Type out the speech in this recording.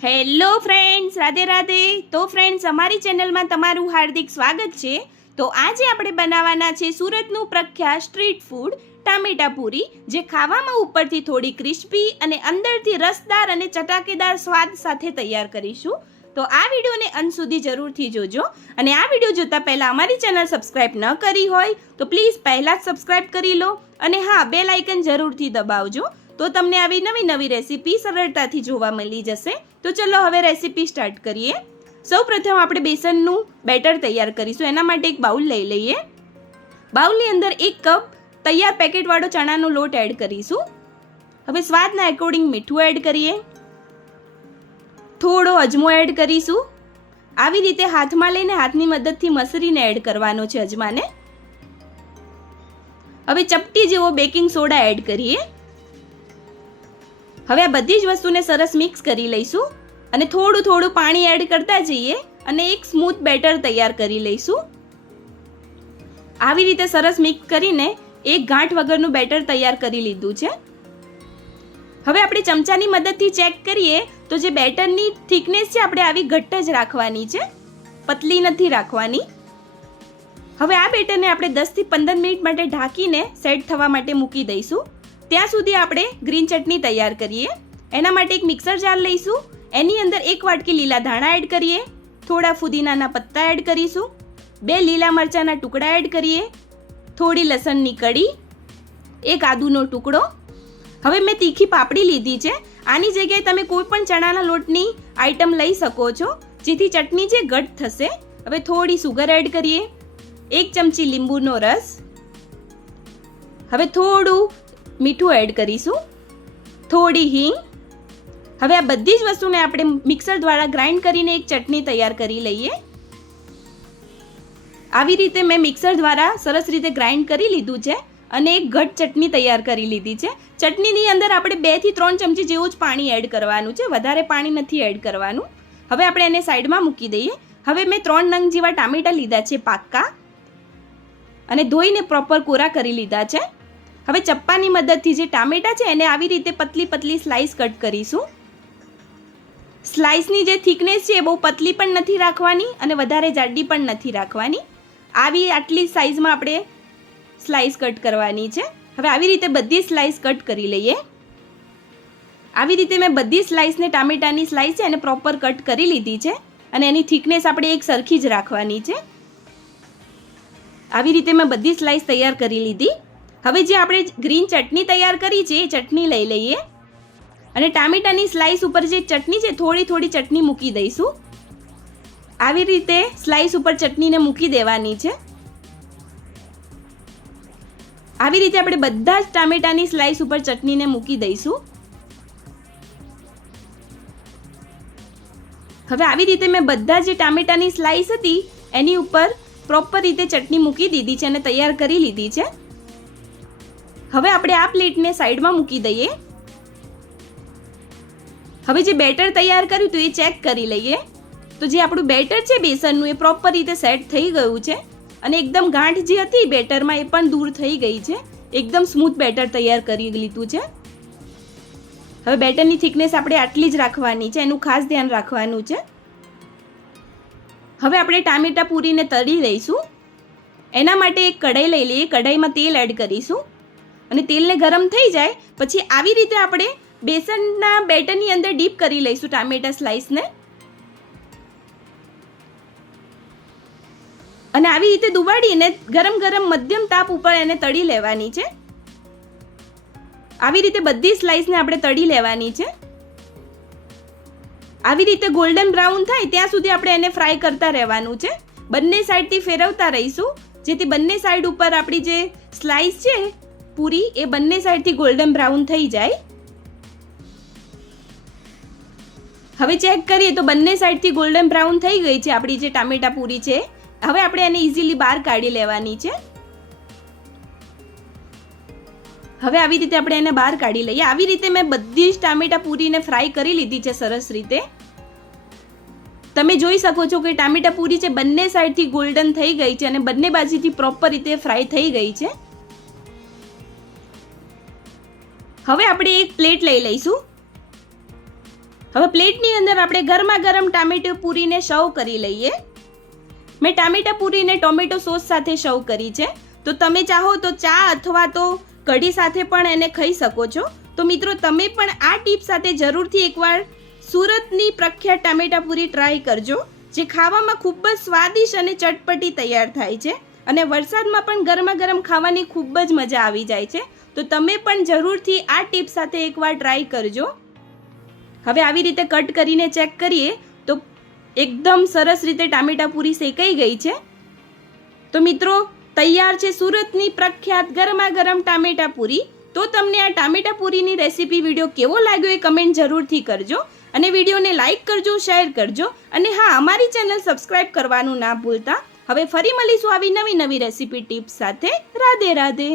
Hello friends, Radhe Radhe. તો friends, અમારી ચેનલમાં તમારું હાર્દિક સ્વાગત છે. તો આજે આપણે બનાવવાના છે સુરતનું પ્રખ્યાત સ્ટ્રીટ ફૂડ ટામેટા પૂરી, જે ખાવામાં ઉપરથી થોડી ક્રિસ્પી અને અંદરથી રસદાર અને ચટાકેદાર સ્વાદ સાથે તૈયાર કરીશું. તો આ વિડીયોને અંત સુધી જરૂરથી જોજો. અને આ વિડીયો જોતા પહેલાં અમારી ચેનલ સબસ્ક્રાઈબ ન કરી હોય તો પ્લીઝ પહેલાં જ સબસ્ક્રાઈબ કરી લો. અને હા, બેલ આઇકન જરૂરથી દબાવજો, તો તમને આવી નવી નવી રેસીપી સરળતાથી જોવા મળી જશે. તો ચલો હવે રેસીપી સ્ટાર્ટ કરીએ. સૌપ્રથમ આપણે બેસનનું બેટર તૈયાર કરીશું. એના માટે એક બાઉલ લઈ લઈએ. બાઉલની અંદર 1 કપ તૈયાર પેકેટવાળો ચણાનો લોટ એડ કરીશું. હવે સ્વાદના એકોર્ડિંગ મીઠું એડ કરીએ. થોડો અજમો એડ કરીશું. આવી રીતે હાથમાં લઈને હાથની મદદથી મસળીને એડ કરવાનો છે અજમાને. હવે ચપટી જેવો બેકિંગ સોડા એડ કરીએ. હવે આ બધી જ વસ્તુને સરસ મિક્સ કરી લઈશું અને થોડું થોડું પાણી એડ કરતા જઈએ અને એક સ્મૂથ બેટર તૈયાર કરી લઈશું. આવી રીતે સરસ મિક્સ કરીને એક ગાંઠ વગરનું બેટર તૈયાર કરી લીધું છે. હવે આપણે ચમચાની મદદથી ચેક કરીએ તો જે બેટરની થિકનેસ છે આપણે આવી ઘટ્ટ જ રાખવાની છે, પતલી નથી રાખવાની. હવે આ બેટરને આપણે 10 થી 15 મિનિટ માટે ઢાંકીને સેટ થવા માટે મૂકી દઈશું. ત્યાં સુધી આપણે ગ્રીન ચટણી તૈયાર કરીએ. એના માટે એક મિક્સર જાર લઈશું. એની અંદર 1 વાટકી લીલા ધાણા એડ કરીએ. થોડા ફુદીનાના પત્તા એડ કરીશું. 2 લીલા મરચાંના ટુકડા એડ કરીએ. થોડી લસણની કળી, 1 આદુનો ટુકડો. હવે મેં તીખી પાપડી લીધી છે. આની જગ્યાએ તમે કોઈ પણ ચણાના લોટની આઈટમ લઈ શકો છો, જેથી ચટણી જે ઘટ થશે. હવે થોડી સુગર એડ કરીએ. 1 ચમચી લીંબુનો રસ. હવે થોડું મીઠું એડ કરીશું. થોડી હિંગ. હવે આ બધી જ વસ્તુને આપણે મિક્સર દ્વારા ગ્રાઇન્ડ કરીને એક ચટણી તૈયાર કરી લઈએ. આવી રીતે મેં મિક્સર દ્વારા સરસ રીતે ગ્રાઇન્ડ કરી લીધું છે અને એક ઘટ ચટણી તૈયાર કરી લીધી છે. ચટણીની અંદર આપણે 2 થી 3 ચમચી જેવું જ પાણી એડ કરવાનું છે, વધારે પાણી નથી એડ કરવાનું. હવે આપણે એને સાઈડમાં મૂકી દઈએ. હવે મેં 3 નંગ જેવા ટામેટા લીધા છે પાક્કા, અને ધોઈને પ્રોપર કોરા કરી લીધા છે. હવે ચપ્પાની મદદથી જે ટામેટા છે એને આવી રીતે પતલી પતલી સ્લાઇસ કટ કરીશું. સ્લાઇસની જે થિકનેસ છે એ બહુ પતલી પણ નથી રાખવાની અને વધારે જાડી પણ નથી રાખવાની. આટલી સાઇઝમાં આપણે સ્લાઇસ કટ કરવાની છે. હવે આવી રીતે બધી સ્લાઇસ કટ કરી લઈએ. આવી રીતે મેં બધી સ્લાઇસને ટામેટાની સ્લાઇસ છે એને પ્રોપર કટ કરી લીધી છે અને એની થિકનેસ આપણે એક સરખી જ રાખવાની છે. આવી રીતે મેં બધી સ્લાઇસ તૈયાર કરી લીધી. હવે જે આપણે ગ્રીન ચટણી તૈયાર કરી છે એ ચટણી લઈ લઈએ અને ટામેટાની સ્લાઇસ ઉપર જે ચટણી છે થોડી થોડી ચટણી મૂકી દઈશું. આવી રીતે સ્લાઇસ ઉપર ચટણીને મૂકી દેવાની છે. આવી રીતે આપણે બધા જ ટામેટાની સ્લાઇસ ઉપર ચટણીને મૂકી દઈશું. હવે આવી રીતે મેં બધા જે ટામેટાની સ્લાઇસ હતી એની ઉપર પ્રોપર રીતે ચટણી મૂકી દીધી છે અને તૈયાર કરી લીધી છે. હવે આપણે આ પ્લેટને સાઈડમાં મૂકી દઈએ. હવે જે બેટર તૈયાર કર્યું હતું એ ચેક કરી લઈએ. તો જે આપણું બેટર છે બેસનનું એ પ્રોપર રીતે સેટ થઈ ગયું છે અને એકદમ ગાંઠ જે હતી બેટરમાં એ પણ દૂર થઈ ગઈ છે. એકદમ સ્મૂથ બેટર તૈયાર કરી લીધું છે. હવે બેટરની થિકનેસ આપણે આટલી જ રાખવાની છે, એનું ખાસ ધ્યાન રાખવાનું છે. હવે આપણે ટામેટા પૂરીને તળી લઈશું. એના માટે એક કઢાઈ લઈ લઈએ. કઢાઈમાં તેલ એડ કરીશું અને તેલને ગરમ થઈ જાય પછી આવી રીતે આપણે બેસનના બેટરની અંદર ડીપ કરી લઈશું ટામેટા સ્લાઇસને. અને આવી રીતે દુવાડીને ગરમ ગરમ મધ્યમ તાપ ઉપર એને તળી લેવાની છે. આવી રીતે બધી સ્લાઇસને આપણે તળી લેવાની છે. આવી રીતે ગોલ્ડન બ્રાઉન થાય ત્યાં સુધી આપણે એને ફ્રાય કરતા રહેવાનું છે. બંને સાઈડથી ફેરવતા રહીશું, જેથી બંને સાઈડ ઉપર આપણી જે સ્લાઇસ છે પૂરી એ બંને સાઈડથી ગોલ્ડન બ્રાઉન થઈ જાય. હવે ચેક કરીએ તો બંને સાઈડથી ગોલ્ડન બ્રાઉન થઈ ગઈ છે આપણી જે ટામેટા પૂરી છે. હવે આપણે એને ઇઝીલી બહાર કાઢી લેવાની છે. હવે આવી રીતે આપણે એને બહાર કાઢી લઈએ. આવી રીતે મેં બધી જ ટામેટા પૂરીને ફ્રાય કરી લીધી છે સરસ રીતે. તમે જોઈ શકો છો કે ટામેટા પૂરી છે બંને સાઈડથી ગોલ્ડન થઈ ગઈ છે અને બંને બાજુથી પ્રોપર રીતે ફ્રાય થઈ ગઈ છે. હવે આપણે એક પ્લેટ લઈ લઈશું. હવે પ્લેટની અંદર આપણે ગરમા ગરમ ટામેટું પૂરીને સર્વ કરી લઈએ. મેં ટામેટા પૂરીને ટોમેટો સોસ સાથે સર્વ કરી છે. તો તમે ચાહો તો ચા અથવા તો કઢી સાથે પણ એને ખાઈ શકો છો. તો મિત્રો તમે પણ આ ટીપ સાથે જરૂરથી એકવાર સુરતની પ્રખ્યાત ટામેટા પૂરી ટ્રાય કરજો, જે ખાવામાં ખૂબ જ સ્વાદિષ્ટ અને ચટપટી તૈયાર થાય છે અને વરસાદમાં પણ ગરમા ગરમ ખાવાની ખૂબ જ મજા આવી જાય છે. તો તમે પણ જરૂરથી આ ટીપ સાથે એકવાર ટ્રાય કરજો. હવે આવી રીતે કટ કરીને ચેક કરીએ તો એકદમ સરસ રીતે ટામેટા પૂરી શેકાઈ ગઈ છે. તો મિત્રો તૈયાર છે સુરતની પ્રખ્યાત ગરમા ગરમ ટામેટા પૂરી. તો તમને આ ટામેટા પૂરીની રેસીપી વિડીયો કેવો લાગ્યો એ કમેન્ટ જરૂરથી કરજો અને વિડીયોને લાઇક કરજો, શેર કરજો અને હા, અમારી ચેનલ સબસ્ક્રાઇબ કરવાનું ના ભૂલતા. હવે ફરી મળીશું આવી નવી રેસીપી ટિપ્સ સાથે. રાધે રાધે.